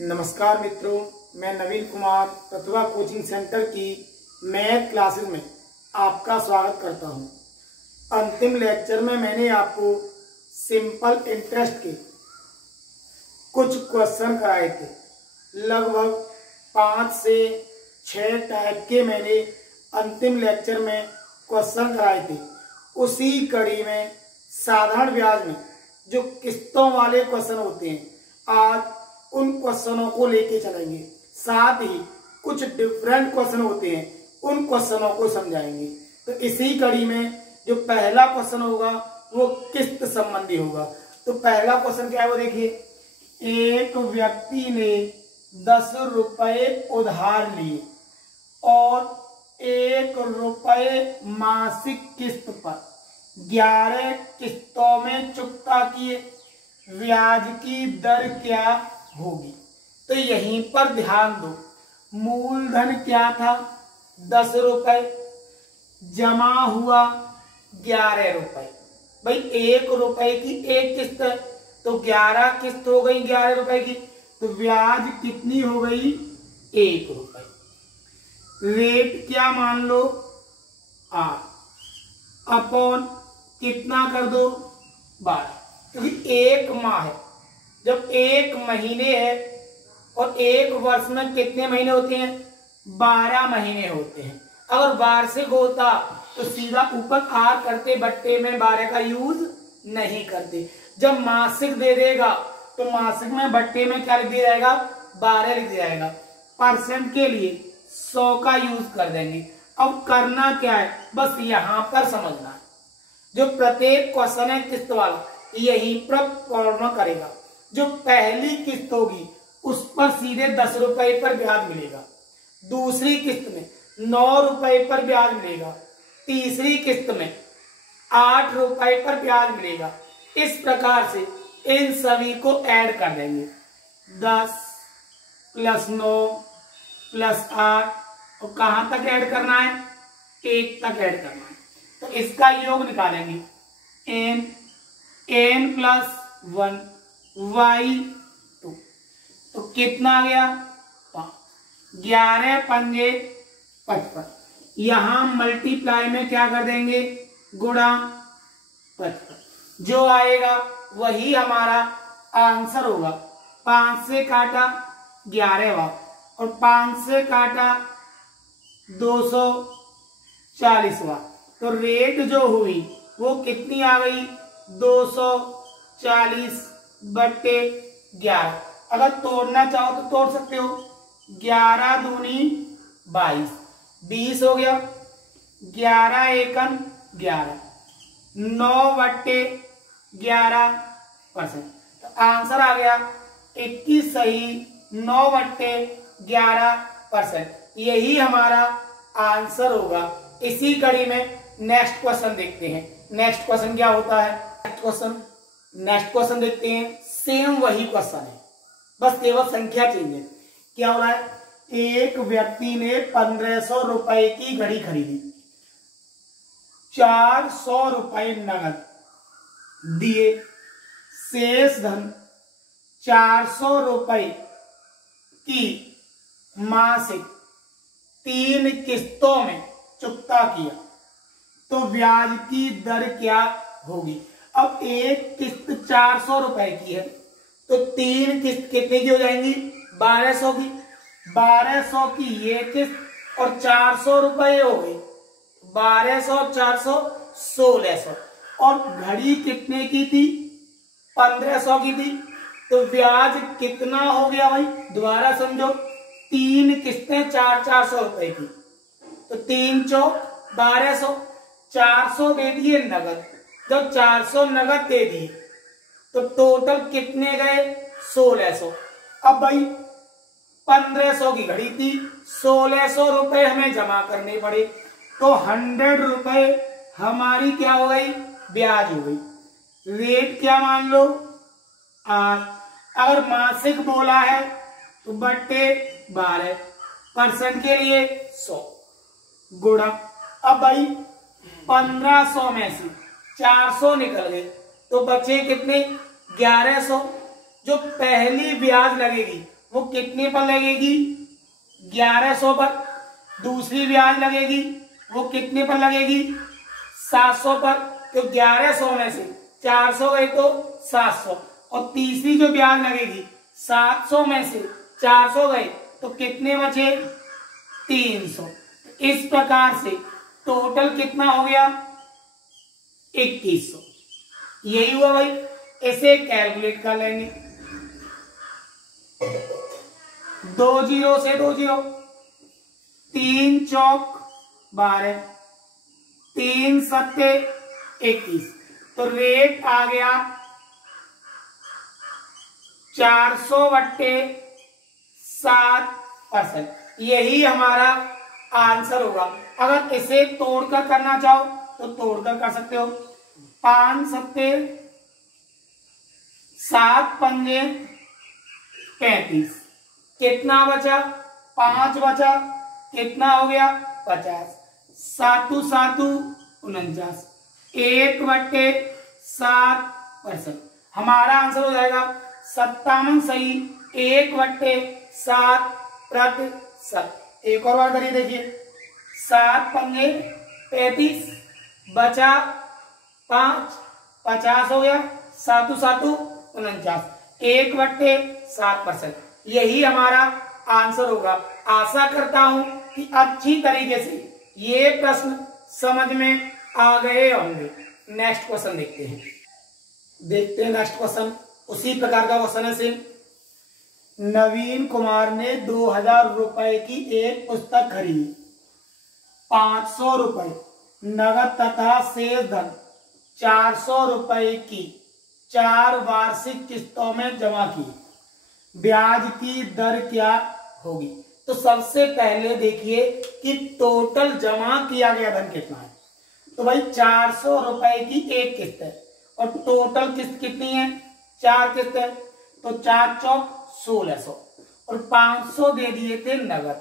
नमस्कार मित्रों, मैं नवीन कुमार प्रतिभा कोचिंग सेंटर की मैथ क्लासेस में आपका स्वागत करता हूं। अंतिम लेक्चर में मैंने आपको सिंपल इंटरेस्ट के कुछ क्वेश्चन कराए थे। लगभग 5 से 6 टाइप के मैंने अंतिम लेक्चर में क्वेश्चन कराए थे। उसी कड़ी में साधारण ब्याज में जो किस्तों वाले क्वेश्चन होते हैं, आज उन क्वेश्चनों को लेके चलेंगे। साथ ही कुछ डिफरेंट क्वेश्चन होते हैं, उन क्वेश्चनों को समझाएंगे। तो इसी कड़ी में जो पहला क्वेश्चन होगा वो किस्त संबंधी होगा। तो पहला क्वेश्चन क्या है वो देखिए। एक व्यक्ति ने 10 रुपए उधार लिए और 1 रुपए मासिक किस्त पर 11 किस्तों में चुकता किए। ब्याज की दर क्या होगी? तो यहीं पर ध्यान दो, मूलधन क्या था 10 रुपए, जमा हुआ 11 रुपए। भाई 1 रुपए की एक किस्त है तो 11 किस्त हो गई 11 रुपए की, तो ब्याज कितनी हो गई 1 रुपए। रेट क्या मान लो 8 अपॉन कितना कर दो 12, क्योंकि 1 माह है। जब 1 महीने है और 1 वर्ष में कितने महीने होते हैं 12 महीने होते हैं। अगर वार्षिक होता तो सीधा ऊपर आर करते, बट्टे में 12 का यूज नहीं करते। जब मासिक दे देगा तो मासिक में बट्टे में क्या लिख दिया जाएगा 12 लिख दिया जाएगा। परसेंट के लिए 100 का यूज कर देंगे। अब करना क्या है, बस यहां पर समझना है। जो प्रत्येक क्वेश्चन है किस्त वाला यही पर फॉर्म करेगा। जो पहली किस्त होगी उस पर सीधे 10 रुपए पर ब्याज मिलेगा, दूसरी किस्त में 9 रुपए पर ब्याज मिलेगा, तीसरी किस्त में 8 रुपए पर ब्याज मिलेगा। इस प्रकार से इन सभी को ऐड कर देंगे। 10 + 9 + 8 और कहां तक ऐड करना है 1 तक ऐड करना है। तो इसका योग निकालेंगे n + 1 y2, तो कितना आ गया 5। 11 पंजे 55, यहां मल्टीप्लाई में क्या कर देंगे गुणा 55, जो आएगा वही हमारा आंसर होगा। 5 से काटा 11 और 5 से काटा 240, तो रेट जो हुई वो कितनी आ गई 240/11। अगर तोड़ना चाहो तो तोड़ सकते हो। 11 दूनी 22, 20 हो गया। 11 एकम 11, 9/11%। तो आंसर आ गया 21 सही 9/11%। यही हमारा आंसर होगा। इसी कड़ी में नेक्स्ट क्वेश्चन देखते हैं। नेक्स्ट क्वेश्चन क्या होता है, नेक्स्ट क्वेश्चन देखते हैं। सेम वही क्वेश्चन है, बस केवल संख्या चेंज है। क्या हो रहा है, एक व्यक्ति ने 1500 रुपए की घड़ी खरीदी, 400 रुपए नगद दिए, शेष धन 400 रुपए की मासिक 3 किस्तों में चुकता किया, तो ब्याज की दर क्या होगी? अब एक किस्त 400 रुपए की है तो 3 किस्त कितने की हो जाएंगी 1200 की। 1200 की ये किस्त और 400 रुपए हो गई, 1200 400 1600। और घड़ी कितने की थी 1500 की थी, तो ब्याज कितना हो गया भाई दोबारा समझो। 3 किस्तें 400 रुपए की, तो 3 चौक 1200, 400 दे दिए नगद। जब 400 नगद दे दिए तो टोटल कितने गए 1600। अब भाई 1500 की घड़ी थी, 1600 रुपए हमें जमा करने पड़े, तो 100 रुपए हमारी क्या हो गई ब्याज हो गई। रेट क्या मान लो 8। अगर मासिक बोला है तो बट्टे 12% के लिए 100 गुणा। अब भाई 1500 में से 400 निकल गए तो बचे कितने 1100। जो पहली ब्याज लगेगी वो कितने पर लगेगी? 1100 पर। दूसरी ब्याज लगेगी वो कितने पर लगेगी? 700 पर। तो 1100 में से 400 गए तो 700, और तीसरी जो ब्याज लगेगी 700 में से 400 गए तो कितने बचे? 300। इस प्रकार से टोटल कितना हो गया? 2100। यही हुआ भाई। इसे कैलकुलेट कर लेंगे। 2 जीरो से 2 जीरो, 3 चौक 12, 3 सत्ते 21, तो रेट आ गया 400/7%। यही हमारा आंसर होगा। अगर इसे तोड़कर करना चाहो तो तोड़कर कर सकते हो। 5 सत्ते 7 पंजे 35, कितना बचा? 5 बचा, कितना हो गया? 50। 7 7 49, 1/7%। हमारा आंसर हो जाएगा 57 सही 1/7%। एक और बार करिए, देखिए 7 पंजे 35, बचा 5, 50 हो गया, 7 7 49, 1/7%। यही हमारा आंसर होगा। आशा करता हूं कि अच्छी तरीके से ये प्रश्न समझ में आ गए होंगे। नेक्स्ट क्वेश्चन देखते हैं। नेक्स्ट क्वेश्चन उसी प्रकार का क्वेश्चन है सेम। नवीन कुमार ने 2000 रुपए की एक पुस्तक खरीदी, 500 रुपए नगद तथा शेष धन 400 रुपए की 4 वार्षिक किस्तों में जमा की। ब्याज की दर क्या होगी? तो सबसे पहले देखिए कि टोटल जमा किया गया धन कितना है। तो भाई 400 रुपए की एक किस्त है और टोटल किस्त कितनी है? 4 किस्त है, तो 4 चौक 1600 और 500 दे दिए थे नगद,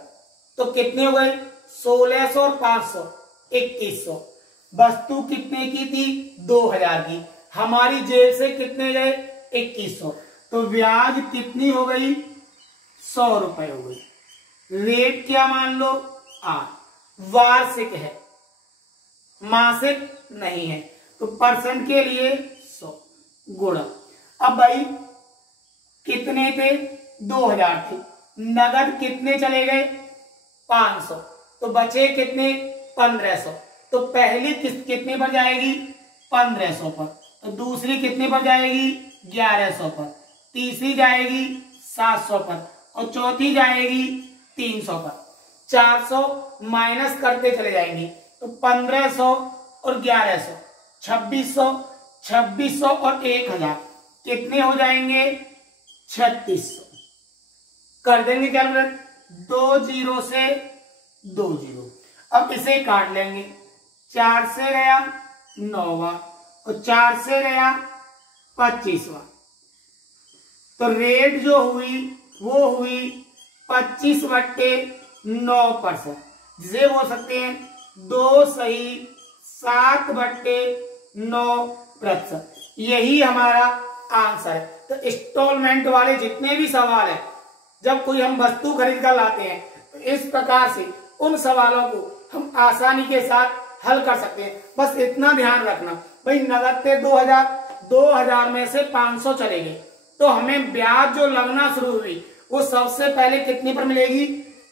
तो कितने हो गए? 1600 और 500 2100। वस्तु कितने की थी? 2000 की। हमारी जेब से कितने गए? 2100। तो ब्याज कितनी हो गई? 100 रुपए हो गई। रेट क्या मान लो? 8। वार्षिक है, मासिक नहीं है, तो परसेंट के लिए 100 गुणा। अब भाई कितने थे? 2000 थे। नगद कितने चले गए? 500, तो बचे कितने? 1500। तो पहली किस्त कितने पर जाएगी? 1500 पर। तो दूसरी कितने पर जाएगी? 1100 पर। तीसरी जाएगी 700 पर और चौथी जाएगी 300 पर। 400 माइनस करते चले जाएंगे, तो 1500 और 1100 2600, 2600 और 1000 कितने हो जाएंगे? 3600। कर देंगे कैलकुलेट। 2 जीरो से 2 जीरो। अब इसे काट लेंगे। 4 से गया 9वां और 4 से गया 25वां। तो रेट जो हुई वो हुई 25/9%, जिसे बोल सकते हैं 2 सही 7/9%। यही हमारा आंसर है। तो इंस्टॉलमेंट वाले जितने भी सवाल है, जब कोई हम वस्तु खरीद कर लाते हैं तो इस प्रकार से उन सवालों को हम आसानी के साथ हल कर सकते हैं। बस इतना ध्यान रखना, भाई नगद थे 2000, 2000 में से 500 चले गए, तो हमें ब्याज जो लगना शुरू हुई वो सबसे पहले कितनी पर मिलेगी?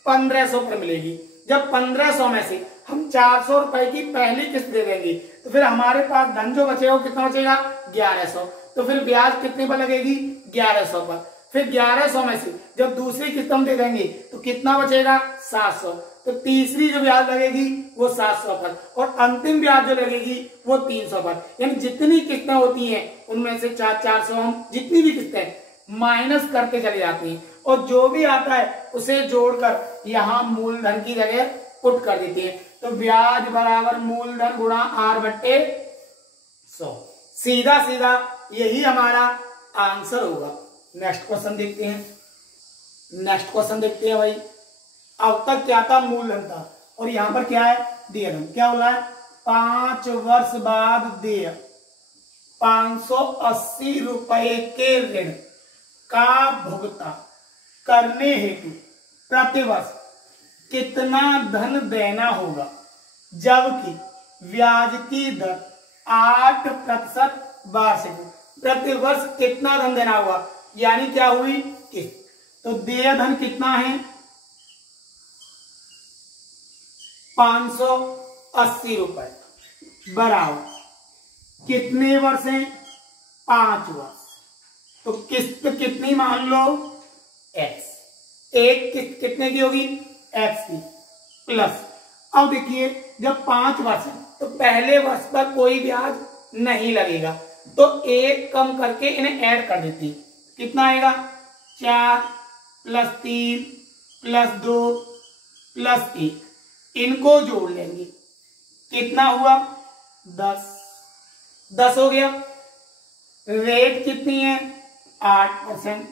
1500 पर मिलेगी। जब 1500 में से हम 400 रुपए की पहली किस्त दे देंगे तो फिर हमारे पास धन जो बचेगा वो कितना बचेगा? 1100। तो फिर ब्याज कितने पर लगेगी? 1100 पर। फिर 1100 में से जब दूसरी किस्त हम दे देंगे तो कितना बचेगा? 700। तो तीसरी जो ब्याज लगेगी वो 700 पर और अंतिम ब्याज जो लगेगी वो 300 पर। यानी जितनी किस्तें होती हैं उनमें से 400 हम जितनी भी किस्तें माइनस करते चले जाते हैं और जो भी आता है उसे जोड़कर यहाँ मूलधन की जगह पुट कर देते हैं। तो ब्याज बराबर मूलधन गुणा R/100। सीधा सीधा यही हमारा आंसर होगा। नेक्स्ट क्वेश्चन देखते हैं। भाई अब तक क्या था? मूलधन था और यहाँ पर क्या है? देय धन। क्या बोला है? 5 वर्ष बाद देय 580 रुपए के ऋण का करने हेतु प्रतिवर्ष कितना धन देना होगा, जबकि ब्याज की दर 8% वार्षिक। प्रतिवर्ष कितना धन देना होगा, यानी क्या हुई किस्त। तो देय धन कितना है 580 रुपए, बराबर कितने वर्ष हैं 5 वर्ष। तो किस्त कितनी मान लो x, एक किस्त कितने की होगी x की, प्लस अब देखिए जब 5 वर्ष है तो पहले वर्ष पर कोई ब्याज नहीं लगेगा, तो एक कम करके इन्हें ऐड कर देती। कितना आएगा 4 + 3 + 2 + 1, इनको जोड़ लेंगे, कितना हुआ 10 हो गया। रेट कितनी है 8%,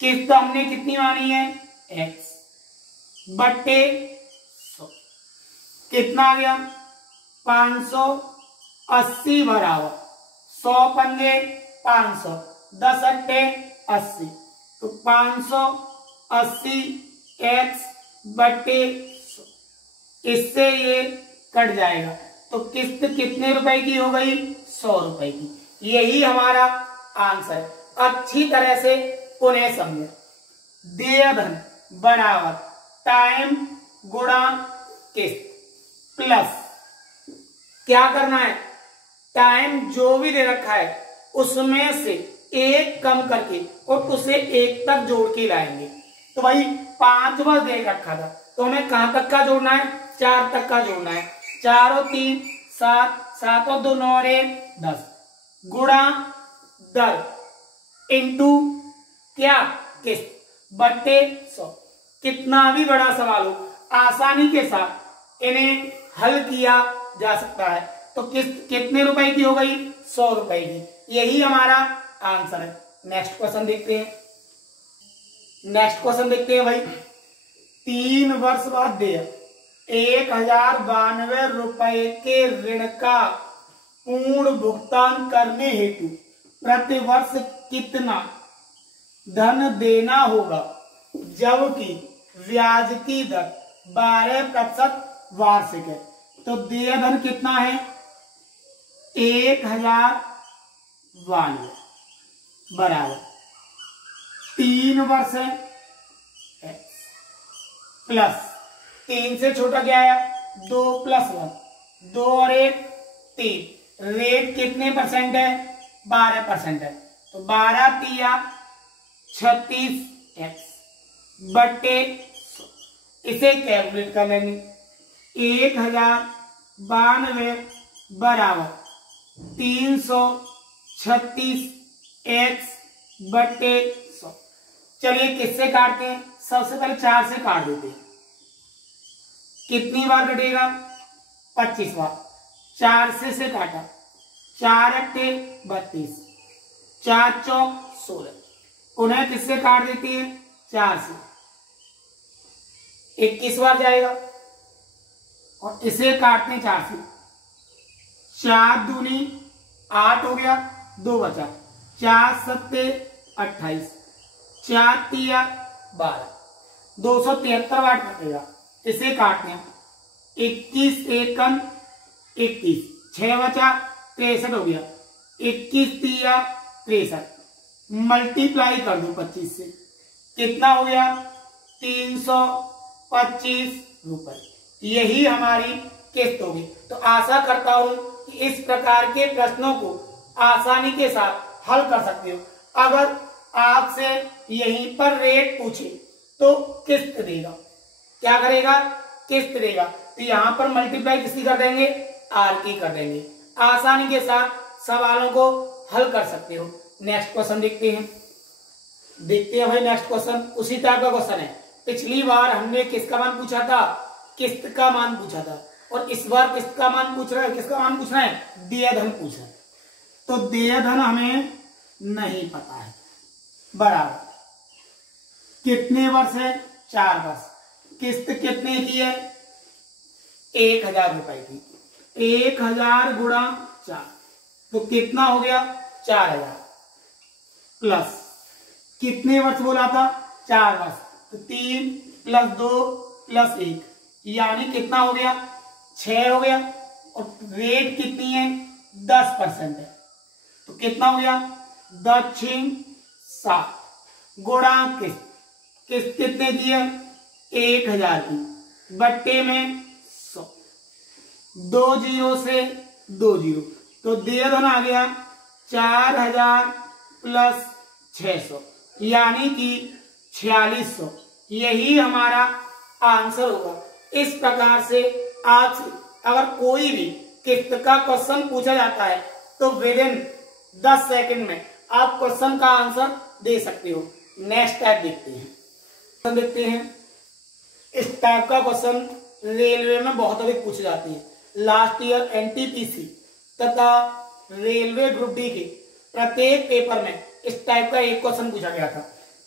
किस्त हमने कितनी मानी है x बट्टे 100, कितना आ गया 580 बराबर 100 पंजे 500, 10 अट्ठे 80, तो 580 x बट्टे 100, इससे ये कट जाएगा। तो किस्त कितने रुपए की हो गई 100 रुपए की। यही हमारा आंसर है। अच्छी तरह से पुनः समझे। देय धन बराबर टाइम गुणा किस्त, प्लस क्या करना है टाइम जो भी दे रखा है उसमें से एक कम करके और उसे एक तक जोड़ के लाएंगे। तो भाई 5 वर्ष दे रखा था तो हमें कहां तक का जोड़ना है 4 तक का जोड़ना है। 4 और 3 7, 7 और 2 9 और 1 10, गुणा दर इंटू क्या किस्त बट्टे 100। कितना भी बड़ा सवाल हो आसानी के साथ इन्हें हल किया जा सकता है। तो किस्त कितने रुपए की हो गई 100 रुपए की। यही हमारा आंसर है। नेक्स्ट क्वेश्चन देखते हैं। नेक्स्ट क्वेश्चन देखते हैं भाई। 3 वर्ष बाद देय 1092 रुपए के ऋण का पूर्ण भुगतान करने हेतु प्रतिवर्ष कितना धन देना होगा, जबकि ब्याज की दर 12% वार्षिक है। तो देय धन कितना है 1092 बराबर 3 वर्ष है प्लस 3 से छोटा क्या है 2 + 1, 2 और 1 3। रेट कितने परसेंट है 12% है। तो 12 तिया 36x बट्टे 100, इसे कैलकुलेट कर लेंगे। 1092 बराबर 336x बट्टे 100। चलिए किससे काटते हैं, सबसे पहले 4 से काट देते हैं। कितनी बार कटेगा 25 बार। 4 से काटा 4 अट्ठे 32, 4 चौक 16। उन्हें किससे काट देती है 4 से, 21 बार जाएगा। और इसे काटते 4 से, 4 दूनी 8 हो गया, 2 बचा, 4 सत्ते 28, 4 तिया 12, 273 बार कटेगा। इसे काटते हैं 21 एकम 21, 6 बचा 63 हो गया, 21 तिया 63, मल्टीप्लाई कर दो 25 से, कितना हो गया 325 रुपए। यही हमारी किस्त होगी। तो आशा करता हूं कि इस प्रकार के प्रश्नों को आसानी के साथ हल कर सकते हो। अगर आपसे यहीं पर रेट पूछे तो किस्त देगा, क्या करेगा किस्त देगा। तो यहां पर मल्टीप्लाई किसकी कर देंगे आर की कर देंगे। आसानी के साथ सवालों को हल कर सकते हो। नेक्स्ट क्वेश्चन देखते हैं। भाई नेक्स्ट क्वेश्चन उसी टाइप का क्वेश्चन है। पिछली बार हमने किसका मान पूछा था किस्त का मान पूछा था, और इस बार किसका मान पूछ रहा है, किसका मान पूछना है देय धन पूछा है। तो देय धन हमें नहीं पता है। बराबर कितने वर्ष है 4 वर्ष, किस्त कितने की है 1000 रुपए की। 1000 गुणा 4 तो कितना हो गया 4000, प्लस कितने वर्ष बोला था? 4 वर्ष। तो 3 + 2 + 1 यानी कितना हो गया? 6 हो गया। और रेट कितनी है? 10% है। तो कितना हो गया? 10×7 गुणा किस्त कितने की है? 1000 की बट्टे में 100। 2 0 से 2 0 तो देयधन आ गया 4000 + 600 यानी कि 4600। यही हमारा आंसर होगा। इस प्रकार से आपसे अगर कोई भी किस्त का क्वेश्चन पूछा जाता है तो विदिन 10 सेकंड में आप क्वेश्चन का आंसर दे सकते हो। नेक्स्ट टाइप देखते हैं। इस टाइप का क्वेश्चन रेलवे में बहुत अधिक पूछे जाते हैं। लास्ट ईयर एनटीपीसी तथा रेलवे ग्रुप डी के प्रत्येक पेपर में इस टाइप का एक क्वेश्चन पूछा गया था।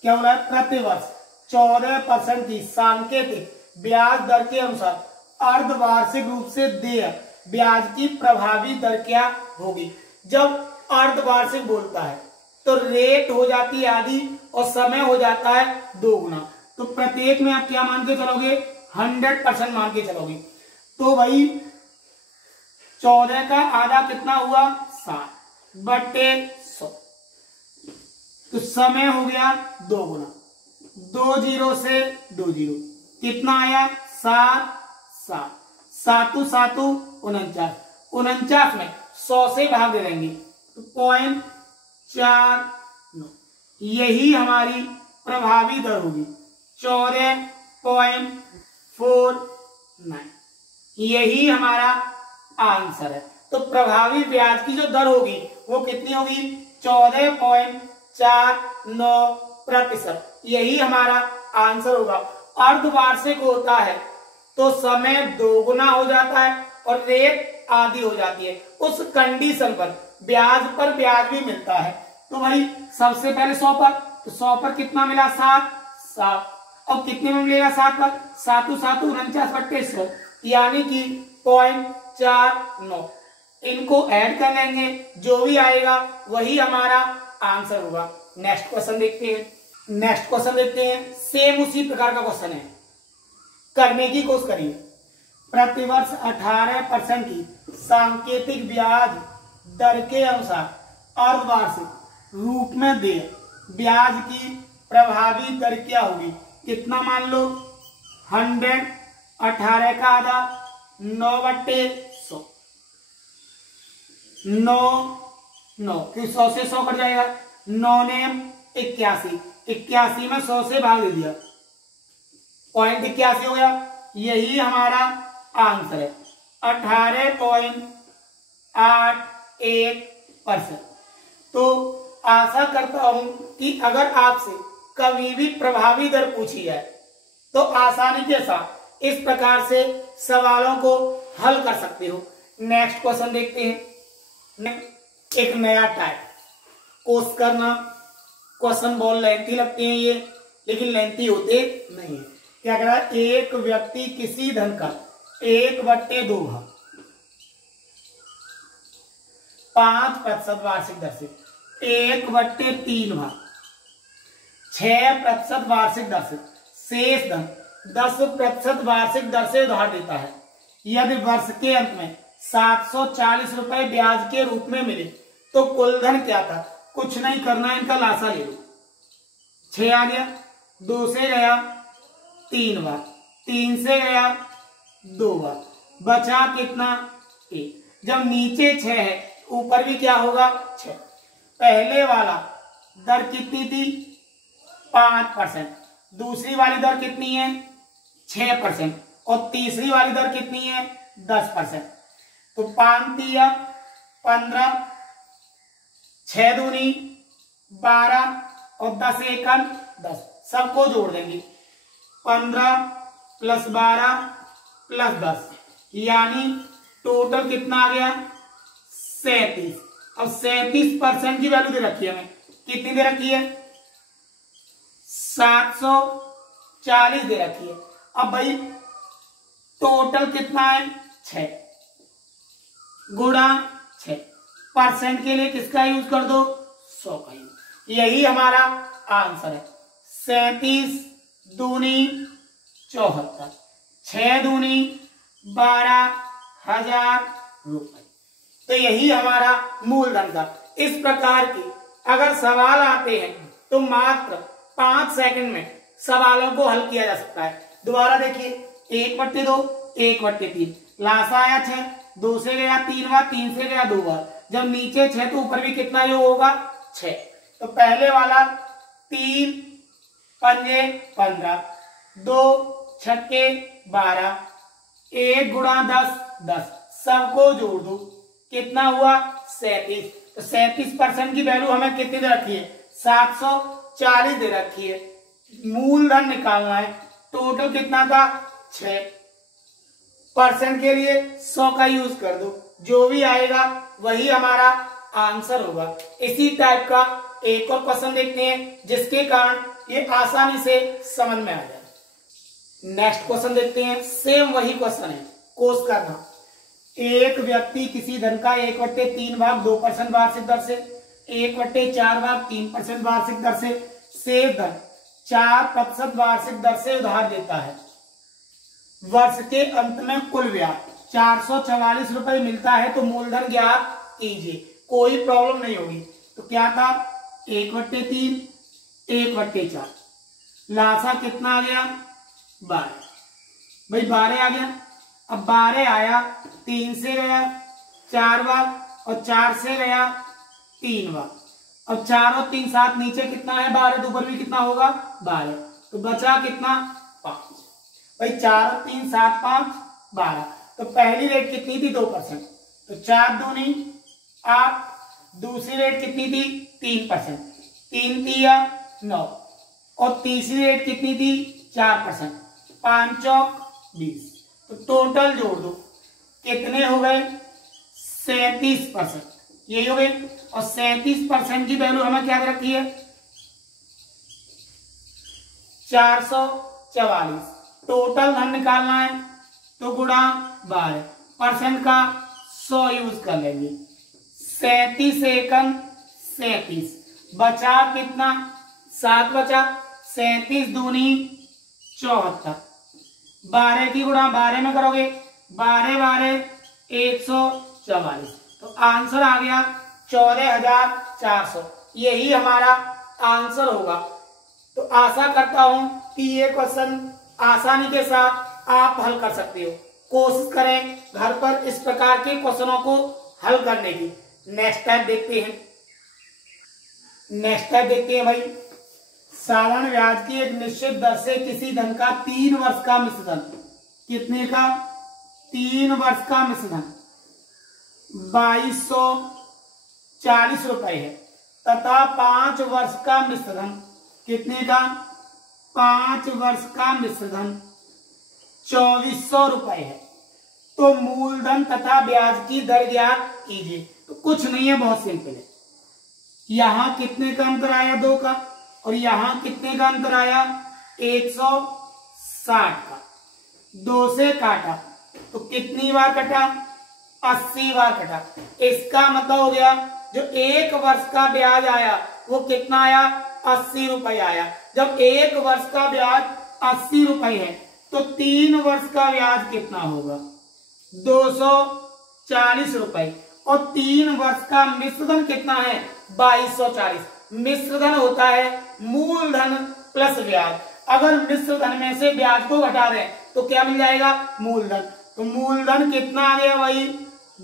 क्या बोला? प्रतिवर्ष 14% की सांकेतिक ब्याज दर के अनुसार अर्धवार्षिक रूप से देय ब्याज की प्रभावी दर क्या होगी? जब अर्धवार्षिक बोलता है तो रेट हो जाती है आधी और समय हो जाता है 2 गुना। तो प्रत्येक में आप क्या मान के चलोगे? 100% मान के चलोगे। तो भाई 14 का आधा कितना हुआ? 7 बट्टे 100। तो समय हो गया 2 गुना। 2 0 से 2 0 कितना आया? 7 7 7 7 49। 49 में 100 से भाग दे देंगे तो 0.49 यही हमारी प्रभावी दर होगी। 14.49 यही हमारा आंसर है। तो प्रभावी ब्याज की जो दर होगी वो कितनी होगी? 14.49%। यही हमारा आंसर होगा। अर्धवार्षिक होता है तो समय 2 गुना हो जाता है और रेट आधी हो जाती है। उस कंडीशन पर ब्याज भी मिलता है। तो भाई सबसे पहले 100 पर, तो 100 पर कितना मिला? 7 7। अब कितने में मिलेगा? 7 पर 7 7 49 बट्टे 100 यानी कि 0.49। इनको ऐड कर लेंगे, जो भी आएगा वही हमारा आंसर होगा। नेक्स्ट क्वेश्चन देखते हैं। सेम उसी प्रकार का क्वेश्चन है, करने की कोशिश करिए। प्रतिवर्ष 18% की सांकेतिक ब्याज दर के अनुसार अर्धवार्षिक रूप में देय ब्याज की प्रभावी दर क्या होगी? कितना मान लो? 100। 18 का आधा 9 बट्टे 100। 9 क्यों? 100 से 100 कट जाएगा। 9 ने 81। 81 में 100 से भाग दे दिया, 0.81 हो गया। यही हमारा आंसर है 18.81%। तो आशा करता हूं कि अगर आपसे कभी भी प्रभावी दर पूछी जाए तो आसानी के साथ इस प्रकार से सवालों को हल कर सकते हो। नेक्स्ट क्वेश्चन देखते हैं। एक नया टाइप कोर्स करना। क्वेश्चन बहुत लेंथी लगते हैं ये, लेकिन लेंथी होते नहीं है। क्या कह रहा है? एक व्यक्ति किसी धन का 1/2 भाग 5% वार्षिक दर से 1/3 भाग 6% वार्षिक दर से शेष धन 10% वार्षिक दर से उधार देता है। यदि वर्ष के अंत में 740 रुपए ब्याज के रूप में मिले तो कुल धन क्या था? कुछ नहीं करना, इनका लासा ले लो। 6 आ गया, 2 से गया 3 बार, 3 से गया 2 बार, बचा कितना? 1। जब नीचे 6 है ऊपर भी क्या होगा? 6। पहले वाला दर कितनी थी? 5%। दूसरी वाली दर कितनी है? 6%। और तीसरी वाली दर कितनी है? 10%। तो 5 तिया 15, 6 दूनी 12 और 10 एकम 10। सबको जोड़ देंगे। 15 + 12 + 10 यानी टोटल कितना आ गया? 37। अब 37% की वैल्यू दे रखी है हमें। कितनी दे रखी है? 740 दे रखी है। अब भाई टोटल कितना है? 6 गुणा 6। परसेंट के लिए किसका यूज कर दो? 100 का यूज। यही हमारा आंसर है। 37 दूनी 74, 6 दूनी 12,000 रुपए। तो यही हमारा मूलधन था। इस प्रकार के अगर सवाल आते हैं तो मात्र 5 सेकंड में सवालों को हल किया जा सकता है। दोबारा देखिए, 1/2, 1/3, लासा आया 6, 2 से गया 3 बार, 3 से गया 2 बार। जब नीचे 6 तो ऊपर भी कितना योग होगा 6। तो पहले वाला 3 पंजे 15, 2 छक्के 12, 1 गुणा 10 10, सबको जोड़ दो कितना हुआ 37। तो 37% की वैल्यू हमें कितनी दे रखी है 740 दे रखी है। मूलधन निकालना है, टोटल कितना था 6%। के लिए 100 का यूज कर दो, जो भी आएगा वही हमारा आंसर होगा। इसी टाइप का एक और क्वेश्चन देखते हैं जिसके कारण ये आसानी से समझ में आ जाए। नेक्स्ट क्वेश्चन देखते हैं। सेम वही क्वेश्चन है, कोस करना। एक व्यक्ति किसी धन का 1/3 भाग 2% वार्षिक दर से, 1/4 भाग 3% वार्षिक दर से शेष धन 4% वार्षिक दर से उधार देता है। वर्ष के अंत में कुल ब्याज 444 रुपए मिलता है, तो मूलधन ज्ञात कीजिए। कोई प्रॉब्लम नहीं होगी। तो क्या था 1/3, 1/4, लासा कितना आ गया 12, भाई 12 आ गया। अब 12 आया, 3 से गया 4 बार और 4 से गया 3 बार। अब 4 और 3 7, नीचे कितना है 12, तो ऊपर भी कितना होगा 12। तो बचा कितना 5। भाई 4 और 3 7 5 12। तो पहली रेट कितनी थी 2%, तो 4 दूनी 8। दूसरी रेट कितनी थी 3%, 3 तिया 9। और तीसरी रेट कितनी थी 4%, 5 चौक 20। तो टोटल जोड़ दो कितने हो गए 37%, यही हो गए। और 37% की वैल्यू हमें क्या रखी है 444। टोटल धन निकालना है तो गुणा 12% का 100 यूज कर लेंगे। 37 एकम 37, बचा कितना 7 बचा। 37 दूनी 74, 12 की गुणा 12 में करोगे 12 12 144। तो आंसर आ गया 14,400। यही हमारा आंसर होगा। तो आशा करता हूं कि ये क्वेश्चन आसानी के साथ आप हल कर सकते हो। कोशिश करें घर पर इस प्रकार के क्वेश्चनों को हल करने की। नेक्स्ट टाइप देखते हैं। भाई, साधारण ब्याज की एक निश्चित दर से किसी धन का 3 वर्ष का मिश्रधन, कितने का 3 वर्ष का मिश्रधन 2240 रुपए है, तथा 5 वर्ष का मिश्रधन कितने का 5 वर्ष का मिश्रधन 2400 रुपए है। तो मूलधन तथा ब्याज की दर ज्ञात कीजिए। तो कुछ नहीं है, बहुत सिंपल है। यहां कितने का अंतर आया 2 का, और यहां कितने का अंतर आया 160 का। 2 से काटा तो कितनी बार कटा 80 बार कटा। इसका मतलब हो गया जो 1 वर्ष का ब्याज आया वो कितना आया 80 रुपए आया। जब 1 वर्ष का ब्याज 80 रुपए है तो 3 वर्ष का ब्याज कितना होगा 240 रुपए। और 3 वर्ष का मिश्रधन कितना है 2240। मिश्रधन होता है मूलधन प्लस ब्याज। अगर मिश्रधन में से ब्याज को घटा दें तो क्या मिल जाएगा मूलधन। तो मूलधन कितना आ गया भाई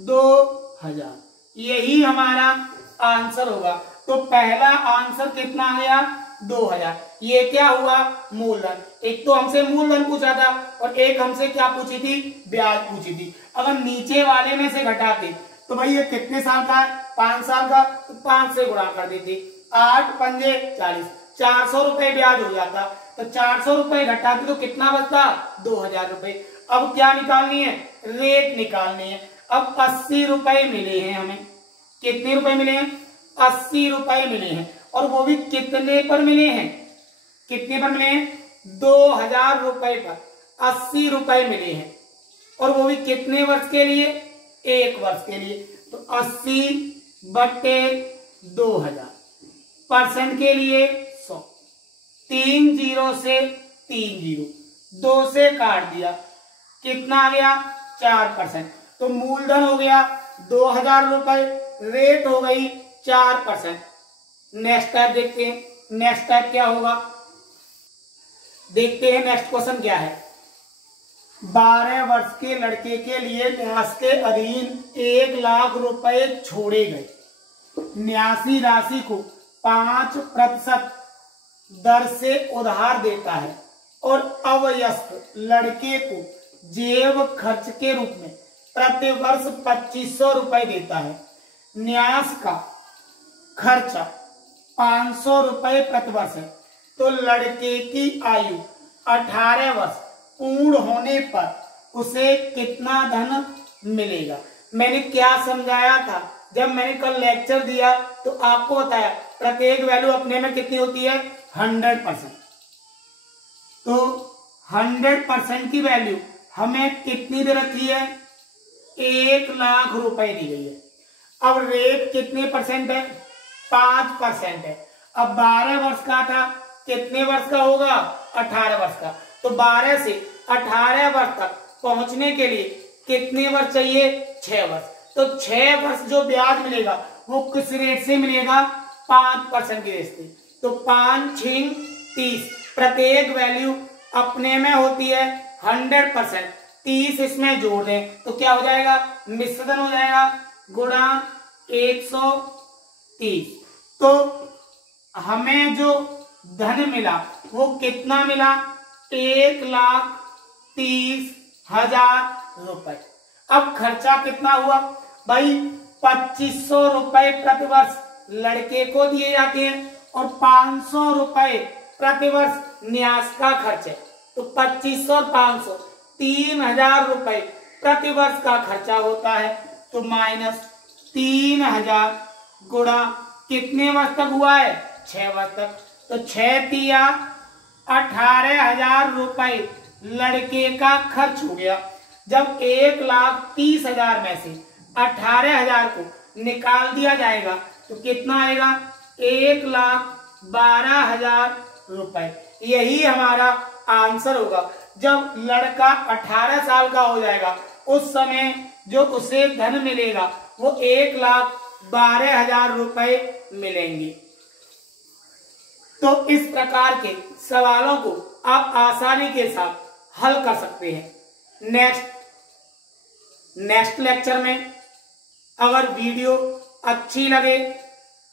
2000। यही हमारा आंसर होगा। तो पहला आंसर कितना आ गया 2000। ये क्या हुआ मूलधन। एक तो हमसे मूलधन पूछा था और एक हमसे क्या पूछी थी ब्याज पूछी थी। अगर नीचे वाले में से घटाते तो भाई ये कितने साल का है 5 साल का, तो 5 से गुणा कर देते। 8 पंजे 40, 400 रुपए ब्याज हो जाता। तो 400 रुपए घटाते तो कितना बचता 2000 रुपए। अब क्या निकालनी है रेट निकालनी है। अब 80 रुपए मिले हैं हमें। कितने रुपए मिले हैं 80 रुपए मिले हैं। और वो भी कितने पर मिले हैं, कितने पर मिले हैं 2000 रुपए पर 80 रुपए मिले हैं। और वो भी कितने वर्ष के लिए 1 वर्ष के लिए। तो 80/2000 परसेंट के लिए 100। 3 जीरो से 3 जीरो, 2 से काट दिया, कितना आ गया 4%। तो मूलधन हो गया 2000 रुपए, रेट हो गई 4%। नेक्स्ट टाइप देखते हैं, नेक्स्ट टाइप क्या होगा, देखते हैं नेक्स्ट क्वेश्चन क्या है। 12 वर्ष के लड़के के लिए न्यास के अधीन 1 लाख रुपए छोड़े गए। न्यासी राशि को 5% दर से उधार देता है और अवयस्क लड़के को जेब खर्च के रूप में प्रति वर्ष 2500 रुपए देता है। न्यास का खर्चा 500 रुपए प्रति वर्ष है, तो लड़के की आयु 18 वर्ष पूर्ण होने पर उसे कितना धन मिलेगा। मैंने क्या समझाया था, जब मैंने कल लेक्चर दिया तो आपको बताया प्रत्येक वैल्यू अपने में कितनी होती है 100%। तो 100% की वैल्यू हमें कितनी दे रखी है 1 लाख रुपए दी गई है। अब रेट कितने परसेंट है 5% है। अब 12 वर्ष का था, कितने वर्ष का होगा 18 वर्ष का। तो 12 से 18 वर्ष तक पहुंचने के लिए कितने वर्ष चाहिए 6 वर्ष। तो 6 वर्ष जो ब्याज मिलेगा वो किस रेट से मिलेगा 5% की रेट से। तो 5 6 30, प्रत्येक वैल्यू अपने में होती है 100%, 30 इसमें जोड़ दें तो क्या हो जाएगा मिश्रधन हो जाएगा गुणा 130। तो हमें जो धन मिला वो कितना मिला 1,30,000 रुपए। अब खर्चा कितना हुआ भाई 2500 रुपए प्रति वर्ष लड़के को दिए जाते हैं और 500 रुपए प्रति वर्ष न्यास का खर्च है। तो 2500 और 500 3000 रुपए प्रति वर्ष का खर्चा होता है। तो माइनस 3000 गुणा कितने वर्ष तक हुआ है 6 वर्ष तक। तो 6 तिया 18,000 रुपए लड़के का खर्च हो गया। जब 1,30,000 में से 18,000 को निकाल दिया जाएगा तो कितना आएगा 1,12,000 रुपए। यही हमारा आंसर होगा। जब लड़का 18 साल का हो जाएगा उस समय जो उसे धन मिलेगा वो 1,12,000 रुपए मिलेंगे। तो इस प्रकार के सवालों को आप आसानी के साथ हल कर सकते हैं। नेक्स्ट लेक्चर में अगर वीडियो अच्छी लगे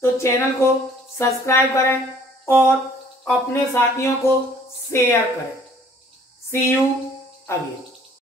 तो चैनल को सब्सक्राइब करें और अपने साथियों को शेयर करें। See you again.